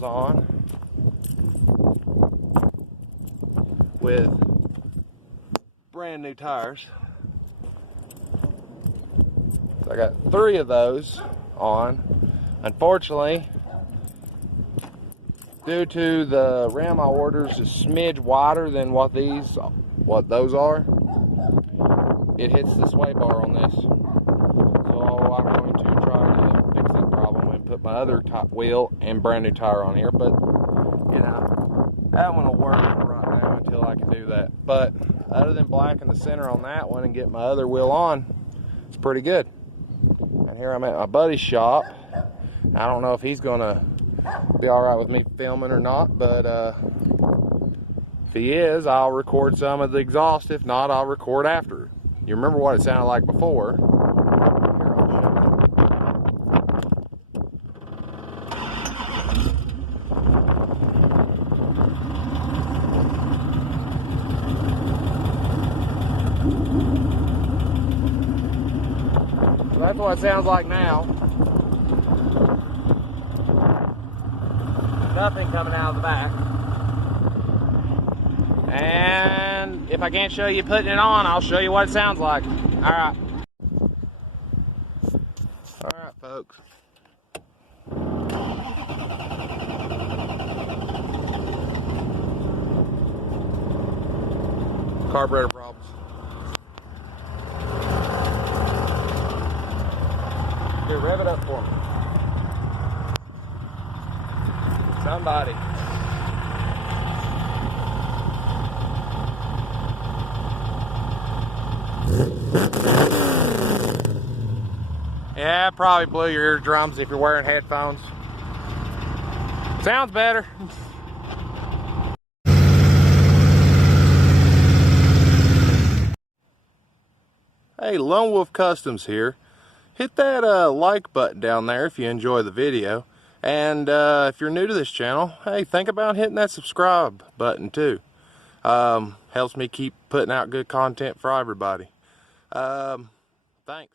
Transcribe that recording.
wheels on with brand new tires. So I got 3 of those on. Unfortunately, due to the rim I ordered is a smidge wider than what those are, it hits the sway bar on this. So I'm going to try to fix that problem and put my other wheel and brand new tire on here. But you know, that one will work for right now until I can do that. But other than blacking the center on that one and get my other wheel on, it's pretty good. And here I'm at my buddy's shop. I don't know if he's gonna be alright with me filming or not, but if he is, I'll record some of the exhaust. If not, I'll record after. You remember what it sounded like before. Here, I'll show you. So that's what it sounds like now. Nothing coming out of the back. And if I can't show you putting it on, I'll show you what it sounds like. Alright. Alright, folks. Carburetor problems. Here, rev it up for me. Somebody. Yeah, probably blew your eardrums if you're wearing headphones. Sounds better. Hey, Lone Wolf Customs here. Hit that like button down there if you enjoy the video. And if you're new to this channel, hey, think about hitting that subscribe button too. Helps me keep putting out good content for everybody. Thanks.